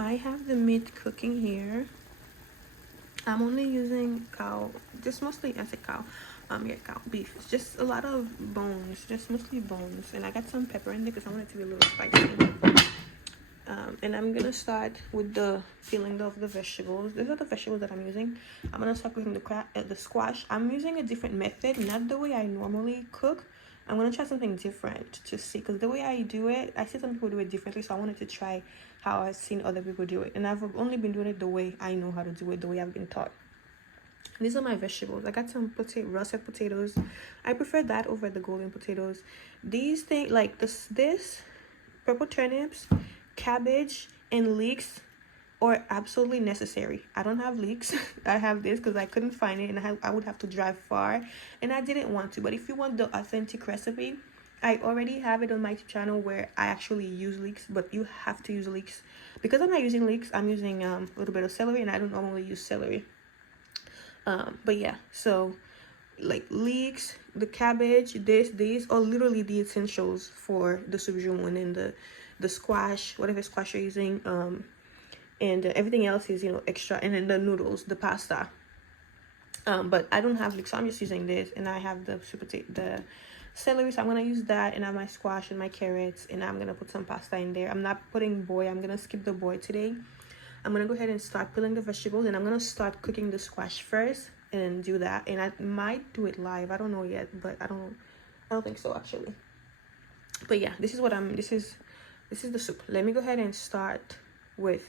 I have the meat cooking here. I'm only using cow, just mostly, I said cow, yeah, cow beef. It's just a lot of bones, just mostly bones. And I got some pepper in there because I want it to be a little spicy. And I'm gonna start with the peeling of the vegetables. These are the vegetables that I'm using. I'm gonna start cooking the squash. I'm using a different method, not the way I normally cook. I'm gonna try something different to see, because the way I do it, I see some people do it differently, so I wanted to try how I've seen other people do it. And I've only been doing it the way I know how to do it, the way I've been taught. These are my vegetables. I got some russet potatoes. I prefer that over the golden potatoes. These things, like this purple turnips, cabbage, and leeks are absolutely necessary. I don't have leeks. I have this because I couldn't find it, and I would have to drive far, and I didn't want to. But if you want the authentic recipe, I already have it on my channel where I actually use leeks, but you have to use leeks. Because I'm not using leeks, I'm using a little bit of celery, and I don't normally use celery. But yeah, so like leeks, the cabbage, these are literally the essentials for the soup and the squash, whatever squash you're using. And everything else is, you know, extra. And then the noodles, the pasta. But I don't have leeks, so I'm just using this. And I have the celery, so I'm gonna use that. And I have my squash and my carrots, and I'm gonna put some pasta in there. I'm not putting boy. I'm gonna skip the boy today. I'm gonna go ahead and start peeling the vegetables, and I'm gonna start cooking the squash first and do that. And I might do it live, I don't know yet, but I don't think so actually. But yeah, this is the soup. Let me go ahead and start with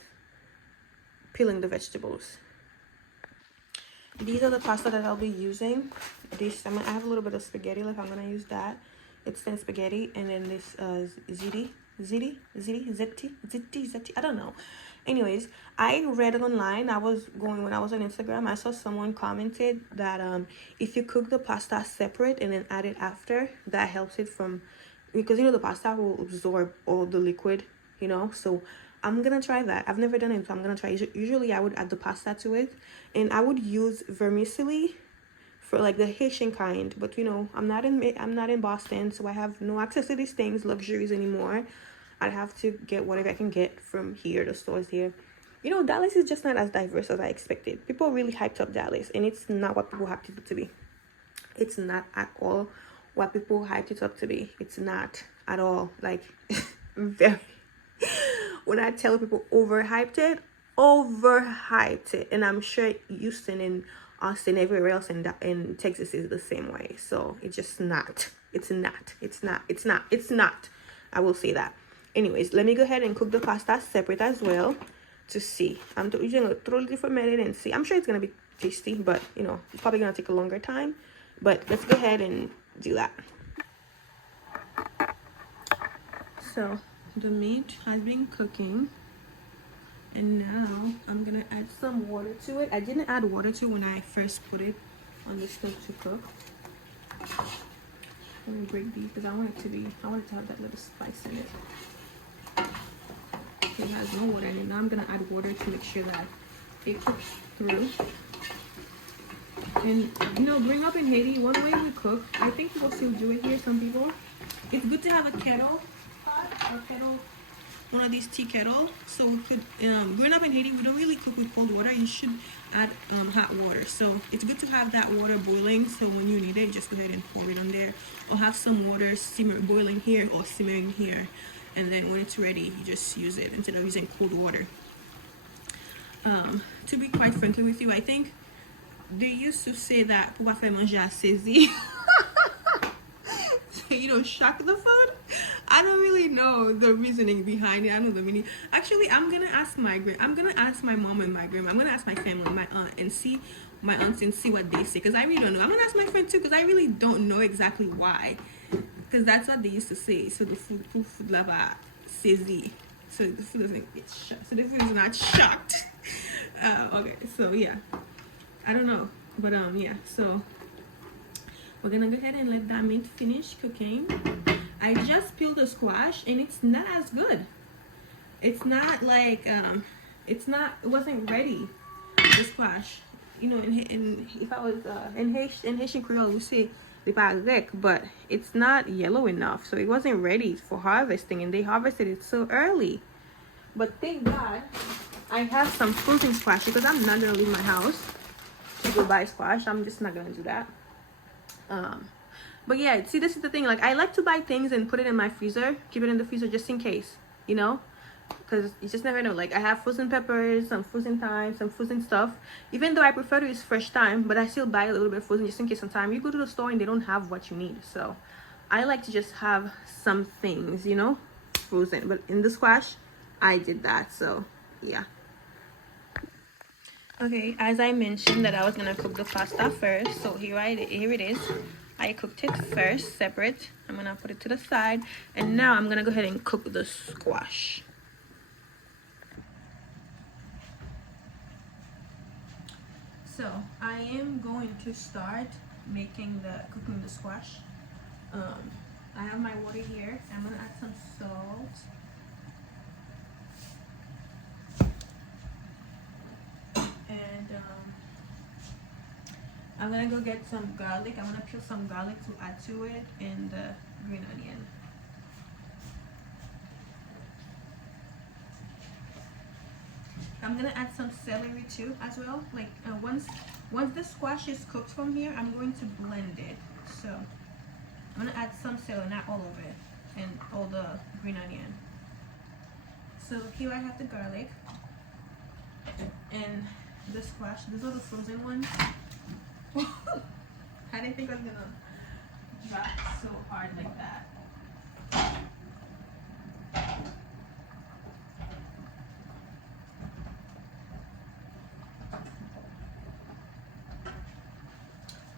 peeling the vegetables. These are the pasta that I'll be using. I have a little bit of spaghetti left. I'm gonna use that. It's thin spaghetti. And then this ziti, I don't know. Anyways, I read it online. When I was on Instagram, I saw someone commented that if you cook the pasta separate and then add it after, that helps it from, because you know the pasta will absorb all the liquid, you know. So I'm gonna try that. I've never done it, so I'm gonna try. Usually I would add the pasta to it, and I would use vermicelli for like the Haitian kind, but you know, I'm not in Boston, so I have no access to these things, luxuries anymore. I'd have to get whatever I can get from here, the stores here. You know, Dallas is just not as diverse as I expected. People really hyped up Dallas, and it's not what people hyped it up to be. It's not at all what people hyped it up to be. It's not at all. Like, very. When I tell people overhyped it, and I'm sure Houston and Austin, everywhere else in Texas is the same way. So it's just not. It's not. I will say that. Anyways, let me go ahead and cook the pasta separate as well to see. I'm using a totally different method and see. I'm sure it's gonna be tasty, but you know, it's probably gonna take a longer time. But let's go ahead and do that. So the meat has been cooking, and now I'm gonna add some water to it. I didn't add water to it when I first put it on the stove to cook. Let me break these because I want it to have that little spice in it. It has no water in it. Now I'm gonna add water to make sure that it cooks through. And you know, growing up in Haiti, one way we cook, I think people still do it here, some people, it's good to have a kettle pot, one of these tea kettles. So we could, growing up in Haiti, we don't really cook with cold water. You should add hot water. So it's good to have that water boiling, so when you need it, just go ahead and pour it on there, or have some water boiling here or simmering here, and then when it's ready, you just use it instead of using cold water. To be quite frankly with you, I think they used to say that pour pas faire manger à saisi. So you don't shock the food. I don't really know the reasoning behind it. I know the meaning. Actually, I'm gonna ask my mom and my grandma. I'm gonna ask my family, my aunt, and see what they say, because I really don't know. I'm gonna ask my friend too, because I really don't know exactly why. Because that's what they used to say. So the food lava saisi. So the food doesn't get shocked. So the food is not shocked. Okay, so yeah, I don't know, but yeah. So we're gonna go ahead and let that meat finish cooking. I just peeled the squash, and it's not as good. It's not like it wasn't ready. The squash, you know, if I was in Haitian Creole, we say the bagdek, but it's not yellow enough, so it wasn't ready for harvesting, and they harvested it so early. But thank God I have some frozen squash because I'm not gonna leave my house to go buy squash. I'm just not gonna do that. But yeah, see, this is the thing. Like, I like to buy things and put it in my freezer, keep it in the freezer just in case, you know, because you just never know. Like, I have frozen peppers, some frozen thyme, some frozen stuff. Even though I prefer to use fresh thyme, but I still buy a little bit frozen just in case. Sometimes you go to the store and they don't have what you need. So I like to just have some things, you know, frozen. But in the squash, I did that. So yeah. Okay, as I mentioned that I was gonna cook the pasta first, so here it is. I cooked it first separate. I'm gonna put it to the side, and now I'm gonna go ahead and cook the squash. So I am going to start cooking the squash. I have my water here. I'm gonna add some salt. I'm gonna go get some garlic. I'm gonna peel some garlic to add to it, and the green onion. I'm gonna add some celery too as well. Like once the squash is cooked from here, I'm going to blend it. So I'm gonna add some celery, not all of it, and all the green onion. So here I have the garlic and the squash. These are the frozen ones. I didn't think I was gonna drop so hard like that.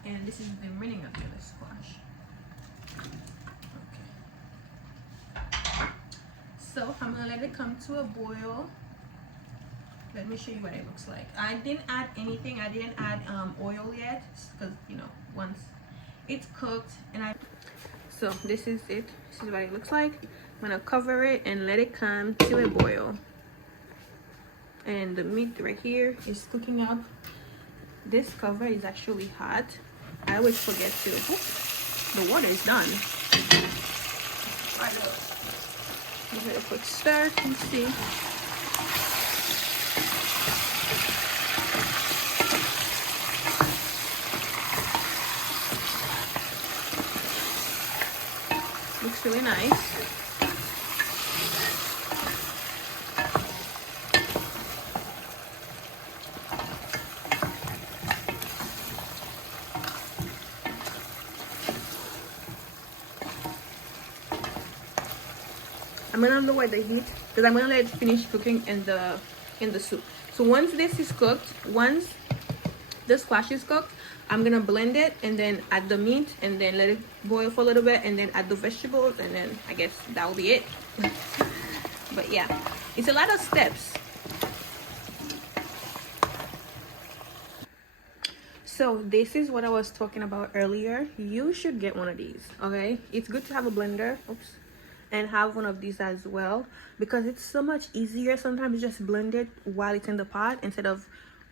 And this is the remaining of the squash. Okay. So I'm gonna let it come to a boil. Let me show you what it looks like. I didn't add anything. I didn't add oil yet, because you know, once it's cooked so this is it. This is what it looks like. I'm gonna cover it and let it come to a boil. And the meat right here is cooking up. This cover is actually hot. I always forget to. Oops, the water is done. Give it a quick stir and see. Looks really nice. I'm gonna lower the heat because I'm gonna let it finish cooking in the soup. So once this is cooked, once the squash is cooked, I'm gonna blend it and then add the meat and then let it boil for a little bit and then add the vegetables, and then I guess that will be it. But yeah, it's a lot of steps. So this is what I was talking about earlier. You should get one of these, okay? It's good to have a blender. Oops. And have one of these as well, because it's so much easier sometimes just blend it while it's in the pot instead of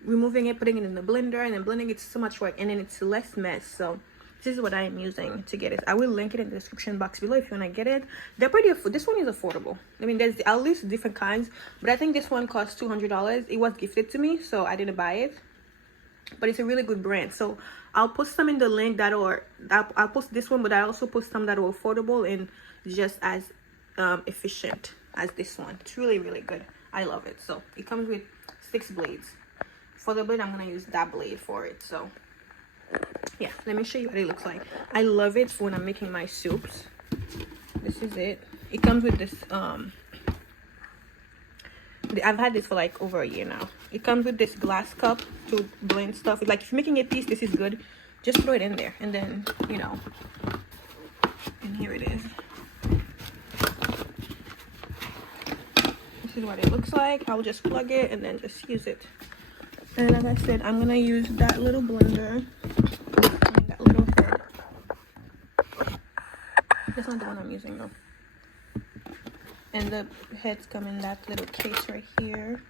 removing it, putting it in the blender and then blending. It's so much work, and then it's less mess. So this is what I am using to get it. I will link it in the description box below if you want to get it. They're pretty this one is affordable. I mean, there's at least different kinds, but I think this one costs $200. It was gifted to me, so I didn't buy it, but it's a really good brand. So I'll post some in the link that, or I'll post this one, but I also post some that are affordable and just as efficient as this one. It's really, really good. I love it. So it comes with 6 blades. For the blade, I'm gonna use that blade for it. So yeah, let me show you what it looks like. I love it for when I'm making my soups. This is it. It comes with this I've had this for like over a year now. It comes with this glass cup to blend stuff. It's like if you're making a piece, this is good. Just throw it in there, and then, you know, and here it is. This is what it looks like. I'll just plug it and then just use it. And like I said, I'm gonna use that little blender, that little head. That's not the one I'm using though. And the heads come in that little case right here.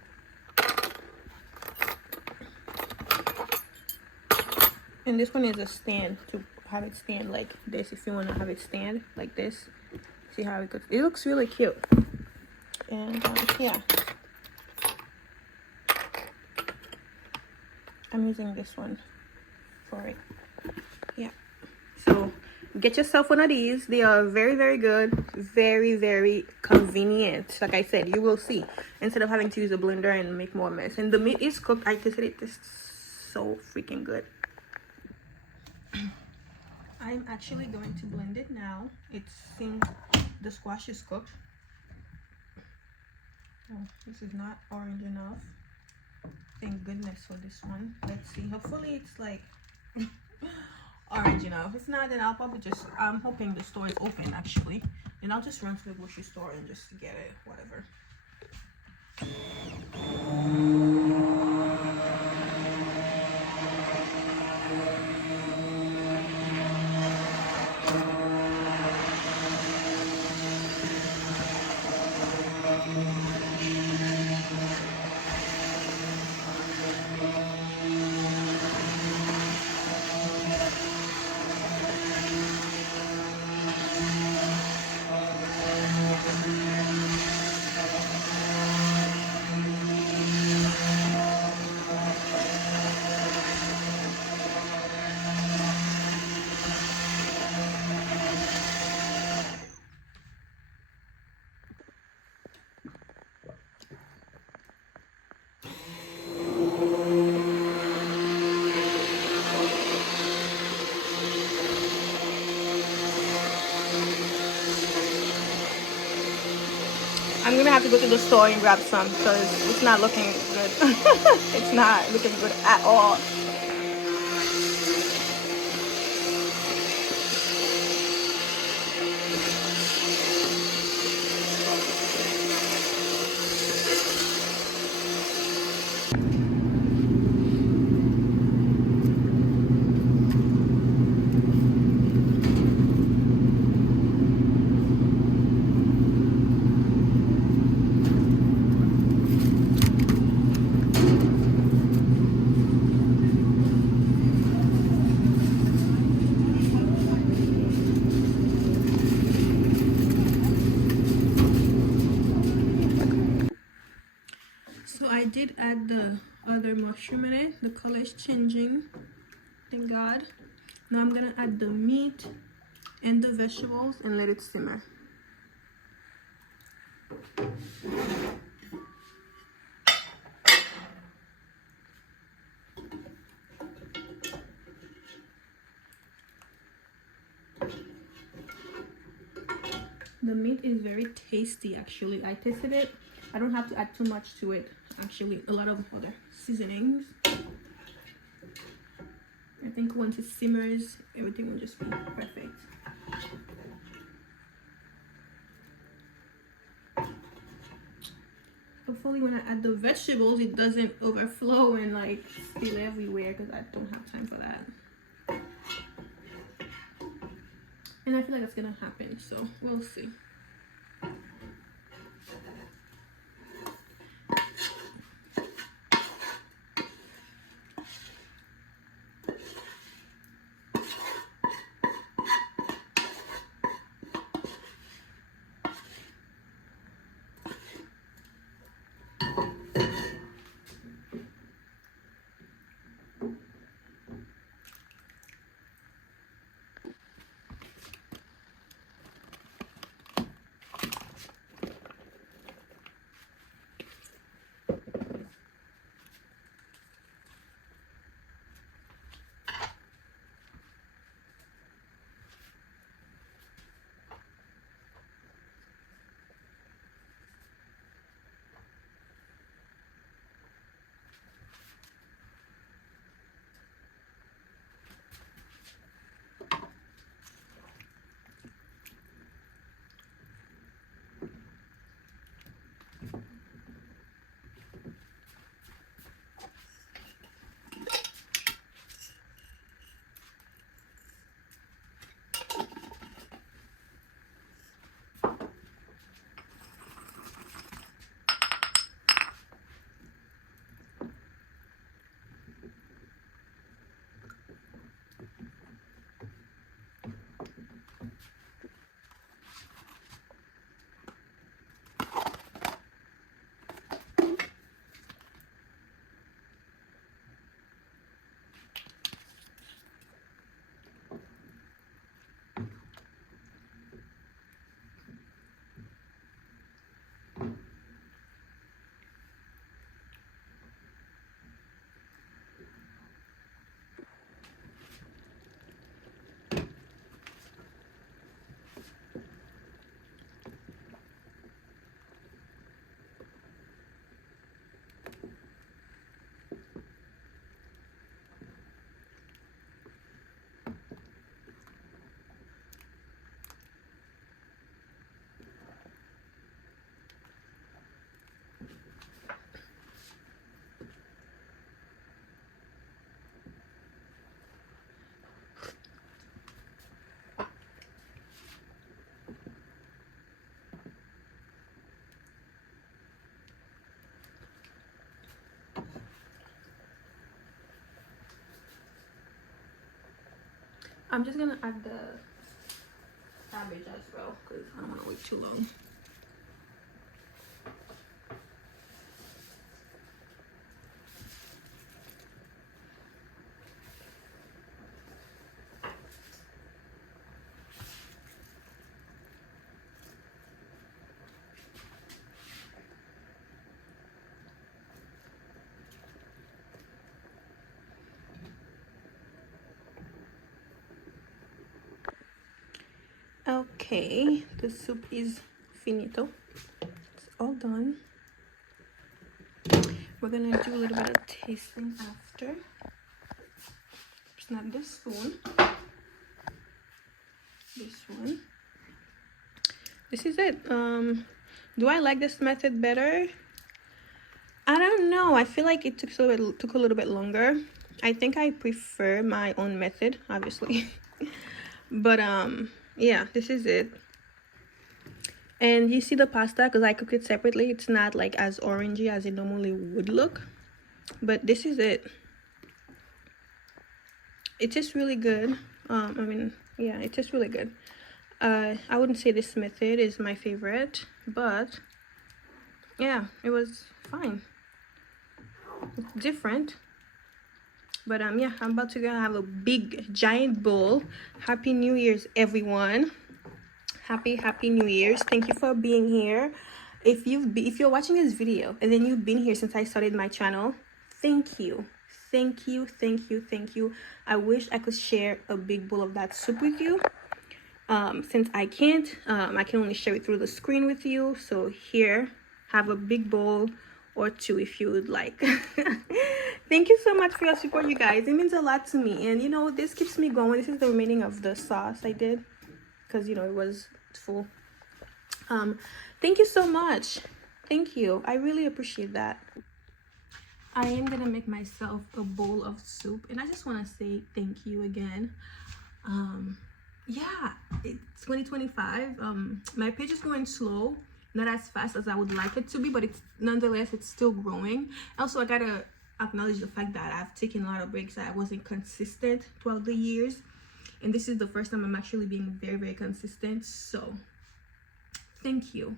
And this one is a stand to have it stand like this. If you want to have it stand like this, see how it looks. It looks really cute. And yeah, I'm using this one for it. Yeah. So get yourself one of these. They are very, very good. Very, very convenient. Like I said, you will see. Instead of having to use a blender and make more mess. And the meat is cooked. I tasted it. It's so freaking good. I'm actually going to blend it now. It seems the squash is cooked. Oh, this is not orange enough. Thank goodness for this one. Let's see. Hopefully it's like orange enough. If it's not, then I'll probably just, I'm hoping the store is open actually. And I'll just run to the grocery store and just get it, whatever. I'm gonna have to go to the store and grab some because it's not looking good. It's not looking good at all. So I did add the other mushroom in it. The color is changing. Thank God. Now I'm gonna add the meat and the vegetables and let it simmer. The meat is very tasty actually. I tasted it. I don't have to add too much to it. Actually, a lot of other seasonings. I think once it simmers, everything will just be perfect. Hopefully when I add the vegetables, it doesn't overflow and like spill everywhere because I don't have time for that. And I feel like that's gonna happen, so we'll see. I'm just gonna add the cabbage as well because I don't want to wait too long. Okay, the soup is finito. It's all done. We're gonna do a little bit of tasting after. Snap this spoon. This one. This is it. Do I like this method better? I don't know. I feel like it took a little bit longer. I think I prefer my own method, obviously. But yeah, this is it. And you see the pasta, because I cook it separately, it's not like as orangey as it normally would look, but this is it. It tastes really good. I mean, yeah, it tastes really good. I wouldn't say this method is my favorite, but yeah, it was fine. It's different. But yeah, I'm about to go have a big giant bowl. Happy New Year's, everyone. Happy New Year's. Thank you for being here. If you're watching this video and then you've been here since I started my channel, thank you. I wish I could share a big bowl of that soup with you. Since I can't, I can only share it through the screen with you. So here, have a big bowl or two if you would like. Thank you so much for your support, you guys. It means a lot to me, and you know, this keeps me going. This is the remaining of the sauce I did because, you know, it was full. Thank you so much. Thank you. I really appreciate that. I am gonna make myself a bowl of soup, and I just want to say thank you again. Yeah, it's 2025. My page is going slow, not as fast as I would like it to be, but it's nonetheless, it's still growing. Also, I gotta acknowledge the fact that I've taken a lot of breaks, that I wasn't consistent throughout the years, and this is the first time I'm actually being very consistent. So thank you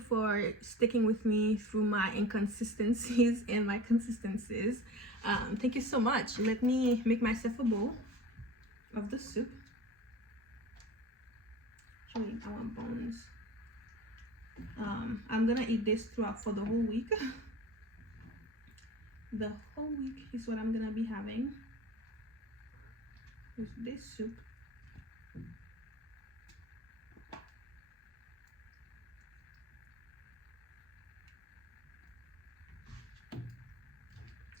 for sticking with me through my inconsistencies and my consistencies. Thank you so much. Let me make myself a bowl of the soup. Actually, I want bones. I'm gonna eat this for the whole week. The whole week is what I'm gonna be having with this soup.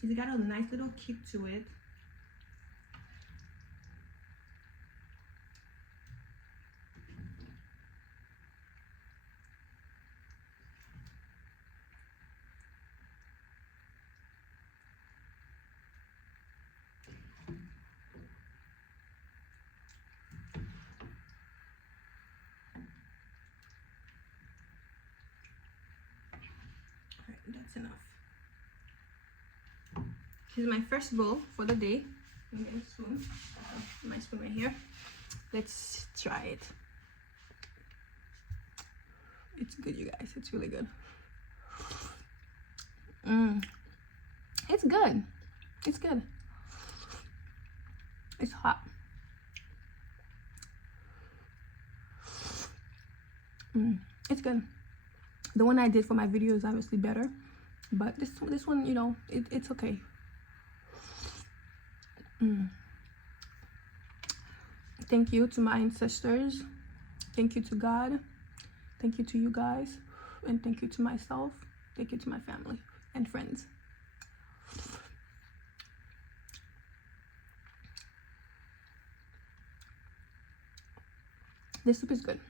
It's got a nice little kick to it. That's enough. This is my first bowl for the day. I'm getting a spoon. My spoon right here. Let's try it. It's good, you guys. It's really good. It's good. It's good. It's hot. It's good. The one I did for my video is obviously better, but this one, you know, it's okay. Thank you to my ancestors. Thank you to God. Thank you to you guys, and thank you to myself. Thank you to my family and friends. This soup is good.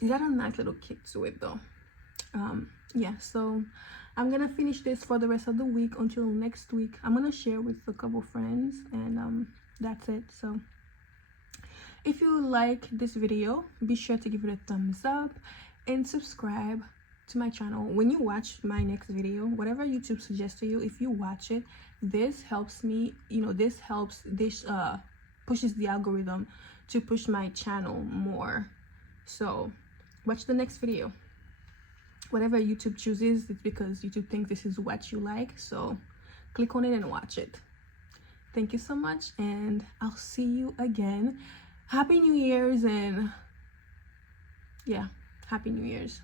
It got a nice little kick to it though. Yeah, so I'm gonna finish this for the rest of the week until next week. I'm gonna share with a couple friends, and that's it. So if you like this video, be sure to give it a thumbs up and subscribe to my channel. When you watch my next video, whatever YouTube suggests to you, if you watch it, this helps me, you know, this pushes the algorithm to push my channel more. So watch the next video. Whatever YouTube chooses, it's because YouTube thinks this is what you like. So click on it and watch it. Thank you so much, and I'll see you again. Happy New Year's, and yeah, Happy New Year's.